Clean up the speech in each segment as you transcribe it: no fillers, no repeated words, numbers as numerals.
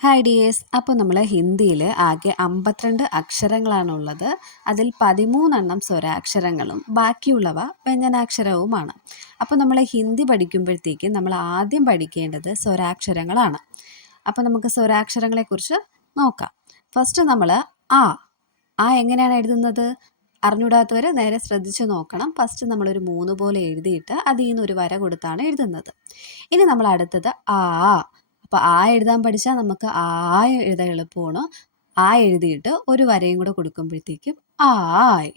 Hi dears. അപ്പോൾ നമ്മൾ ഹിന്ദിയിൽ ആകെ 52 അക്ഷരങ്ങളാണുള്ളത്. അതിൽ 13 സ്വരാക്ഷരങ്ങളും ബാക്കിയുള്ളവ വ്യഞ്ജനാക്ഷരവുമാണ്. അപ്പോൾ നമ്മൾ ഹിന്ദി പഠിക്കുമ്പോഴത്തേക്ക് നമ്മൾ ആദ്യം പഠിക്കേണ്ടത് സ്വരാക്ഷരങ്ങളാണ്. അപ്പോൾ നമുക്ക് സ്വരാക്ഷരങ്ങളെക്കുറിച്ച് നോക്കാം. ഫസ്റ്റ് നമ്മൾ ആ ആ എങ്ങനെയാണ് എഴുതുന്നത് അറിഞ്ഞൂടാത്തവർ നേരെ ശ്രദ്ധിച്ച് നോക്കണം. ഫസ്റ്റ് നമ്മളൊരു 3 പോലെ എഴുതിയിട്ട് അതിൽ നിന്ന് ഒരു വര കൊടുത്താണ് എഴുതുന്നത്. ഇനി നമ്മൾ അടുത്തത് ആ. അപ്പോൾ ആ എഴുതാൻ പഠിച്ചാൽ നമുക്ക് ആ എഴുതാൻ എളുപ്പമാണ്. ആ എഴുതിയിട്ട് ഒരു വരയും കൂടെ കൊടുക്കുമ്പോഴത്തേക്കും ആയ്.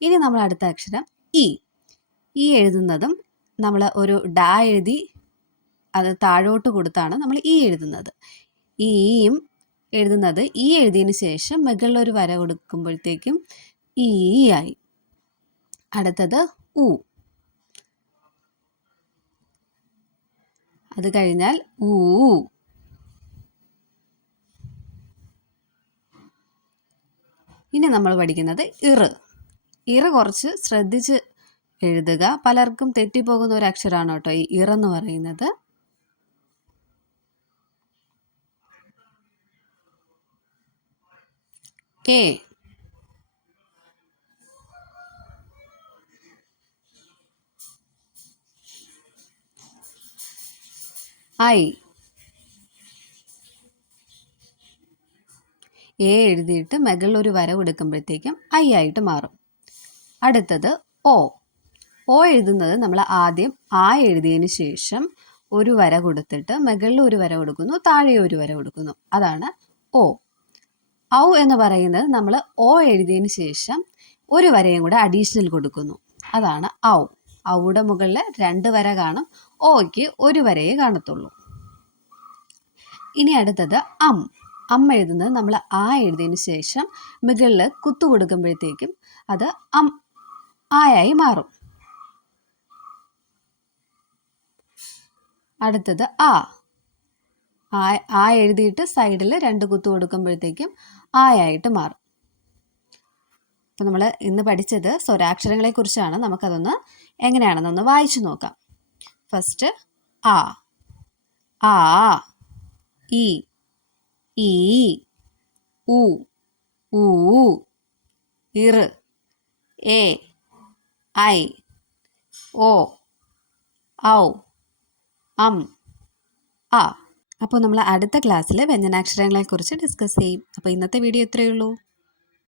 ഇനി നമ്മൾ അടുത്ത അക്ഷരം ഈ എഴുതുന്നതും നമ്മൾ ഒരു ഡാ എഴുതി അത് താഴോട്ട് കൊടുത്താണ് നമ്മൾ ഈ എഴുതുന്നത്. ഈയും എഴുതുന്നത് ഈ എഴുതിയതിന് ശേഷം മുകളിലൊരു വര കൊടുക്കുമ്പോഴത്തേക്കും ഈ ആയി. അടുത്തത് ഉ. അത് കഴിഞ്ഞാൽ ഊ. ഇനി നമ്മൾ പഠിക്കുന്നത് ഇറ് കുറച്ച് ശ്രദ്ധിച്ച് എഴുതുക. പലർക്കും തെറ്റിപ്പോകുന്ന ഒരു അക്ഷരമാണ് കേട്ടോ ഈ ഇറെന്ന് പറയുന്നത്. എ. ഐ. എ എഴുതിയിട്ട് മുകളിലൊരു വര കൊടുക്കുമ്പോഴത്തേക്കും ഐ ആയിട്ട് മാറും. അടുത്തത് ഓ എഴുതുന്നത് നമ്മൾ ആദ്യം ആ എഴുതിയതിന് ശേഷം ഒരു വര കൊടുത്തിട്ട് മുകളിൽ ഒരു വര കൊടുക്കുന്നു, താഴെ ഒരു വര കൊടുക്കുന്നു. അതാണ് ഓ. ഔ എന്ന് പറയുന്നത് നമ്മൾ ഓ എഴുതിയതിന് ശേഷം ഒരു വരയും കൂടെ അഡീഷണൽ കൊടുക്കുന്നു. അതാണ് ഔ. ഔയുടെ മുകളിൽ 2 വര കാണും, ഓയ്ക്ക് ഒരു വരയേ കാണത്തുള്ളൂ. ഇനി അടുത്തത് അം എഴുതുന്നത് നമ്മൾ ആ എഴുതിയതിന് ശേഷം മുകളിൽ കുത്തു കൊടുക്കുമ്പോഴത്തേക്കും അത് ആയായി മാറും. അടുത്തത് ആ എഴുതിയിട്ട് സൈഡിൽ 2 കുത്തു കൊടുക്കുമ്പോഴത്തേക്കും ആയായിട്ട് മാറും. അപ്പോൾ നമ്മൾ ഇന്ന് പഠിച്ചത് സ്വരാക്ഷരങ്ങളെ കുറിച്ചാണ്. നമുക്കതൊന്ന് എങ്ങനെയാണെന്നൊന്ന് വായിച്ചു നോക്കാം. ഫസ്റ്റ് ആ ഈ ഉ ഇർ എ ഐ ഓ ഔ അം ആ. അപ്പോൾ നമ്മൾ അടുത്ത ക്ലാസ്സിൽ വ്യഞ്ജനാക്ഷരങ്ങളെക്കുറിച്ച് ഡിസ്കസ് ചെയ്യും. അപ്പോൾ ഇന്നത്തെ വീഡിയോ ഇത്രയേ ഉള്ളൂ.